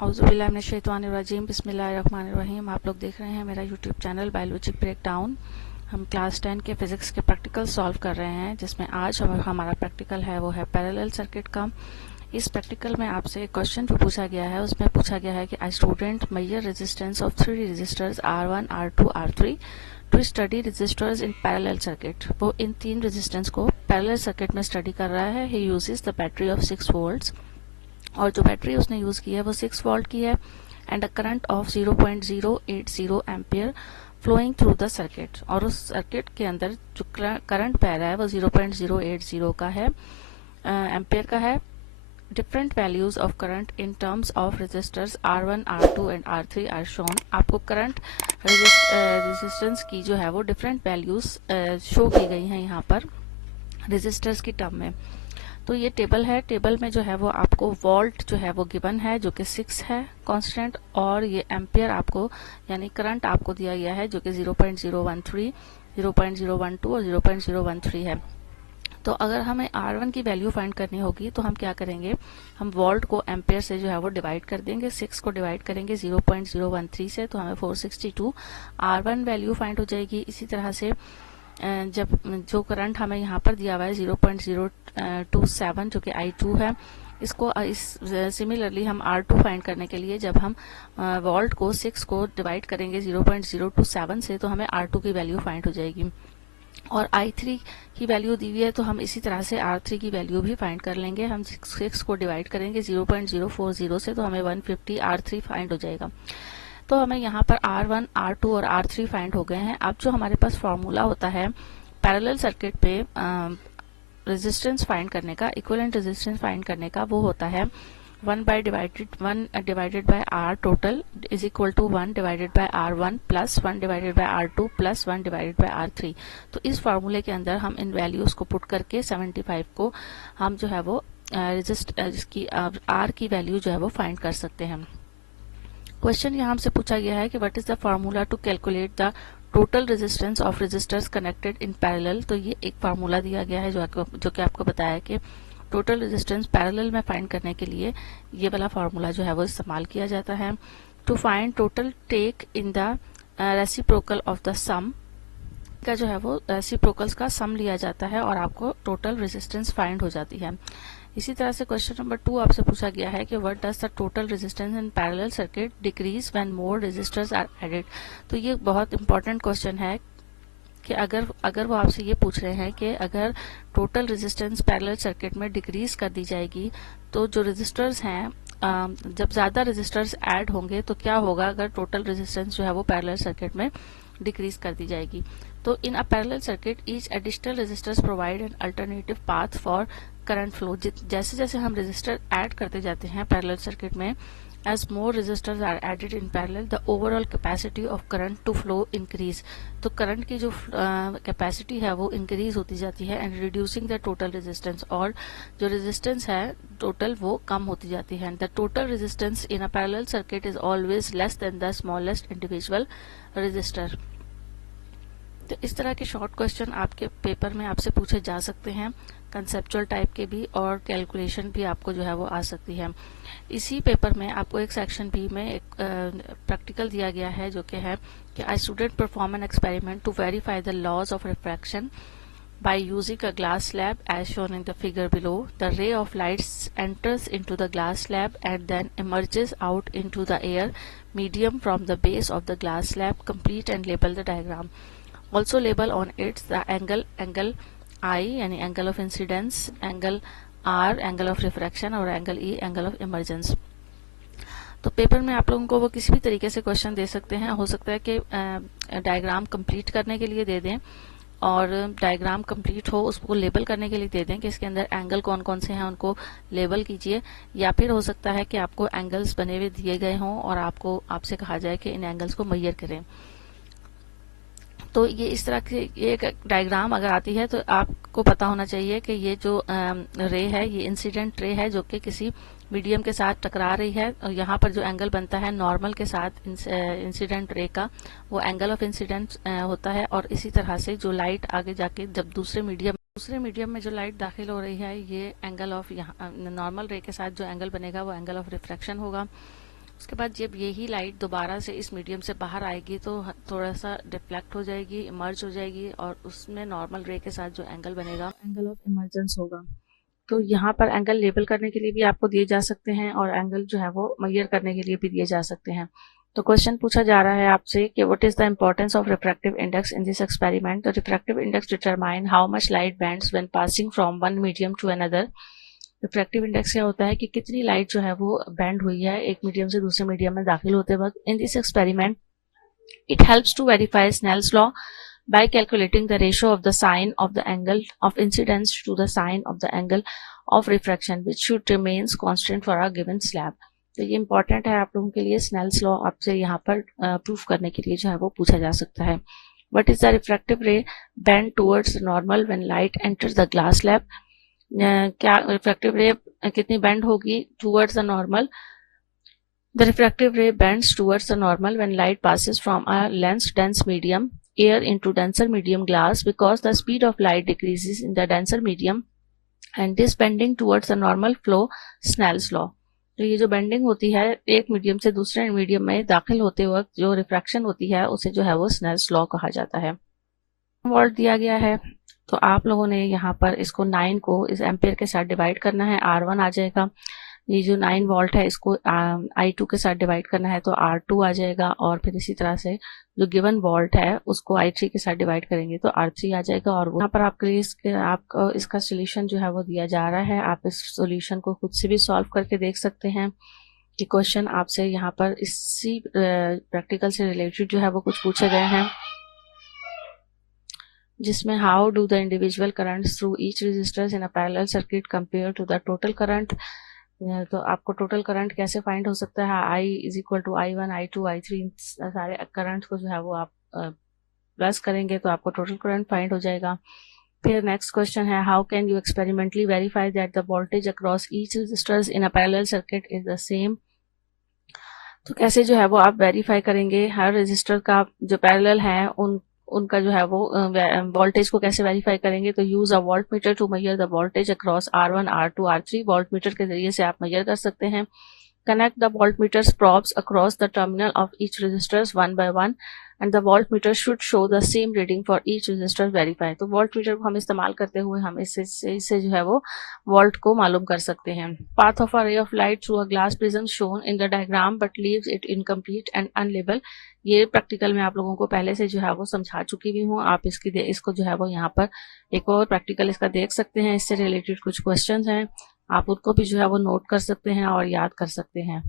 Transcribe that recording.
औज़ुबिल्लाहिमिनश्शैतानिर्रजीम बिस्मिल्लाहिर्रहमानिर्रहीम। आप लोग देख रहे हैं मेरा यूट्यूब चैनल बायोलॉजी ब्रेकडाउन। हम क्लास 10 के फिजिक्स के प्रैक्टिकल सॉल्व कर रहे हैं, जिसमें आज हमारा प्रैक्टिकल है वो है पैरेलल सर्किट का। इस प्रैक्टिकल में आपसे एक क्वेश्चन जो पूछा गया है उसमें पूछा गया है कि I student measure resistance of 3 resistors R1, R2, R3 to study resistors in parallel circuit. वो इन 3 रेजिस्टेंस को पैरेलल सर्किट में स्टडी कर रहा है। He uses the battery of 6 volts, और जो बैटरी उसने यूज की है वो 6 वोल्ट की है, and a current of 0.080 ampere flowing through the circuit. और उस सर्किट के अंदर जो करंट बह रहा है वो 0.080 का है, एम्पियर का है। Different values of current in terms of resistors R1, R2 and R3 are shown. आपको करंट रेजिस्टेंस की जो है वो डिफरेंट वैल्यूज शो की गई हैं यहाँ पर रेजिस्टर्स की टर्म में। तो ये टेबल है, टेबल में जो है वो आपको वोल्ट जो है वो गिवन है जो कि 6 है कांस्टेंट, और ये एम्पियर आपको यानी करंट आपको दिया गया है जो कि 0.013, 0.012 और 0.013 है। तो अगर हमें R1 की वैल्यू फाइंड करनी होगी तो हम क्या करेंगे, हम वोल्ट को एम्पियर से जो है वो डिवाइड कर देंगे, 6 को डिवाइड करेंगे 0.013 से, तो हमें 462 R1 वैल्यू फाइंड हो जाएगी। इसी तरह से जब जो करंट हमें यहाँ पर दिया हुआ है 0.027 जो कि I2 है, इसको सिमिलरली हम R2 फाइंड करने के लिए जब हम वोल्ट को 6 को डिवाइड करेंगे 0.027 से, तो हमें R2 की वैल्यू फाइंड हो जाएगी। और I3 की वैल्यू दी हुई है, तो हम इसी तरह से R3 की वैल्यू भी फाइंड कर लेंगे। हम 6 को डिवाइड करेंगे 0.040 से, तो हमें 150 R3 फाइंड हो जाएगा। तो हमें यहाँ पर R1, R2 और R3 फाइंड हो गए हैं। अब जो हमारे पास फॉर्मूला होता है पैरेलल सर्किट पे रेजिस्टेंस फाइंड करने का, इक्विवेलेंट रेजिस्टेंस फाइंड करने का, वो होता है 1 divided by R total is equal to 1 divided by R1 plus 1 divided by R2 plus 1 divided by R3। तो इस फार्मूले के अंदर हम इन वैल्यूज को पुट करके 75 को हम जो है वो इसकी R की वैल्यू जो है वो फाइंड कर सकते हैं। क्वेश्चन यहाँ हमसे पूछा गया है कि what is the formula to calculate the total resistance of resistors connected in parallel. तो ये एक फार्मूला दिया गया है जो कि आपको बताया कि टोटल रेजिस्टेंस पैरेलल में फाइंड करने के लिए ये वाला फार्मूला जो है वो इस्तेमाल किया जाता है। To find total take in the reciprocal of the sum का जो है वो रेसिप्रोकल्स का सम लिया जाता है और आपको टोटल रेजिस्टेंस फाइंड हो जाती है। इसी तरह से क्वेश्चन नंबर 2 आपसे पूछा गया है कि what does the total resistance in parallel circuit decrease when more resistors are added. तो ये बहुत इंपॉर्टेंट क्वेश्चन है कि अगर वो आपसे ये पूछ रहे हैं कि अगर टोटल रेजिस्टेंस पैरेलल सर्किट में डिक्रीज कर दी जाएगी तो जो रेजिस्टर्स हैं, जब ज्यादा रेजिस्टर्स ऐड होंगे तो क्या होगा अगर टोटल रेजिस्टेंस जो है वो पैरेलल सर्किट में डिक्रीज कर दी जाएगी। तो in a parallel circuit each additional resistors provide an alternative path for current flow. जैसे जैसे हम रेजिस्टर ऐड करते जाते हैं पैरेलल सर्किट में, as more resistors are added in parallel the overall capacity of current to flow increase। तो current की जो कैपेसिटी है वो इंक्रीज होती जाती है, and reducing the total resistance, और जो रेजिस्टेंस है टोटल वो कम होती जाती है। The total resistance in a parallel circuit is always less than the smallest individual resistor. तो इस तरह के शॉर्ट क्वेश्चन आपके पेपर में आपसे पूछे जा सकते हैं, कंसेप्चुअल टाइप के भी, और कैलकुलेशन भी आपको जो है वो आ सकती है। इसी पेपर में आपको एक सेक्शन बी में एक प्रैक्टिकल दिया गया है जो कि है कि I student perform an experiment to verify the laws of refraction by using a glass slab as shown in the figure below. The ray of light enters into the glass slab and then emerges out into the air medium from the base of the glass slab. Complete and label the diagram. Also label on it the angle I यानी angle of incidence, angle R angle of refraction, और angle E angle of emergence। तो paper में आप लोगों को वो किसी भी तरीके से क्वेश्चन दे सकते हैं। हो सकता है कि डायग्राम कंप्लीट करने के लिए दे दें, और डायग्राम कंप्लीट हो उसको लेबल करने के लिए दे दें कि इसके अंदर एंगल कौन कौन से हैं उनको लेबल कीजिए, या फिर हो सकता है कि आपको एंगल्स बने हुए दिए गए हों और आपसे कहा जाए कि इन एंगल्स को मेजर करें। तो ये इस तरह की एक डायग्राम अगर आती है तो आपको पता होना चाहिए कि ये जो रे है ये इंसिडेंट रे है जो कि किसी मीडियम के साथ टकरा रही है, और यहाँ पर जो एंगल बनता है नॉर्मल के साथ इंसिडेंट रे का, वो एंगल ऑफ इंसिडेंस होता है। और इसी तरह से जो लाइट आगे जाके जब दूसरे मीडियम में जो लाइट दाखिल हो रही है, ये एंगल ऑफ यहाँ नॉर्मल रे के साथ जो एंगल बनेगा वो एंगल ऑफ रिफ्रैक्शन होगा। उसके बाद जब यही लाइट दोबारा से इस मीडियम से बाहर आएगी तो थोड़ा सा डिफ्लेक्ट हो जाएगी, इमर्ज हो जाएगी, और उसमें नॉर्मल रे के साथ जो एंगल बनेगा एंगल ऑफ इमर्जेंस होगा। तो यहाँ पर एंगल लेबल करने के लिए भी आपको दिए जा सकते हैं और एंगल जो है वो मेजर करने के लिए भी दिए जा सकते हैं। तो क्वेश्चन पूछा जा रहा है आपसे कि what is the importance of refractive index in this experiment. तो refractive index determine how much light bends when passing from one medium to another. Refractive index क्या होता है कि कितनी लाइट जो है वो बेंड हुई है एक मीडियम से दूसरे मीडियम में दाखिल होते वक्त। In this experiment it helps to verify Snell's law by calculating the ratio of the sine of the angle of incidence to the sine of the angle of refraction which should remains constant for a given slab। तो ये important है आप लोगों के लिए। Snell's law आपसे यहाँ पर प्रूफ करने के लिए जो है वो पूछा जा सकता है। What is the refractive ray bend towards the normal when light enters the glass slab? क्या रिफ्रैक्टिव रे कितनी बेंड होगी towards the normal? The refractive ray bends towards the normal when light passes from a lens dense medium air into denser medium glass because the speed of light decreases in the denser medium and this bending towards the normal flow Snell's law। तो ये जो bending होती है एक medium से दूसरे medium में दाखिल होते वक्त जो रिफ्रैक्शन होती है उसे जो है वो स्नेल्स लॉ कहा जाता है। वोल्ट दिया गया है तो आप लोगों ने यहाँ पर इसको 9 को इस एम्पेयर के साथ डिवाइड करना है, R1 आ जाएगा। ये जो 9 वोल्ट है इसको I2 के साथ डिवाइड करना है तो R2 आ जाएगा, और फिर इसी तरह से जो गिवन वोल्ट है उसको I3 के साथ डिवाइड करेंगे तो R3 आ जाएगा। और यहाँ पर आपके लिए आपको इसका सोल्यूशन जो है वो दिया जा रहा है। आप इस सोल्यूशन को खुद से भी सॉल्व करके देख सकते हैं कि क्वेश्चन आपसे यहाँ पर इसी प्रैक्टिकल से रिलेटेड जो है वो कुछ पूछे गए हैं, जिसमें how do the individual currents through each resistors in a parallel circuit compare to the total current. तो आपको टोटल करंट कैसे फाइंड हो सकता है, I is equal to I1 I2 I3 सारे करंट को जो है वो आप प्लस करेंगे तो आपको टोटल करंट फाइंड हो जाएगा। फिर नेक्स्ट क्वेश्चन है how can you experimentally verify that the voltage across each resistors in a parallel circuit is the same. तो कैसे जो है वो आप वेरीफाई करेंगे हर रेजिस्टर का जो पैरेलल है उनका जो है वो वोल्टेज को कैसे वेरीफाई करेंगे। तो use a voltmeter to measure the voltage across R1 R2 R3। Voltmeter के जरिए से आप मेजर कर सकते हैं। Connect the voltmeter's probes across the terminal of each resistors one by one and the voltmeter should show the same reading for each resistor verify. तो voltmeter को हम इस्तेमाल करते हुए हम इससे जो है वो वोल्ट को मालूम कर सकते हैं। Path of a ray of light through a glass prism shown in the diagram but leaves it incomplete and unlabelled. ये प्रैक्टिकल में आप लोगों को पहले से जो है वो समझा चुकी भी हूँ। आप इसको जो है वो यहाँ पर एक और प्रैक्टिकल इसका देख सकते हैं। इससे रिलेटेड कुछ क्वेश्चंस हैं, आप उनको भी जो है वो नोट कर सकते हैं और याद कर सकते हैं।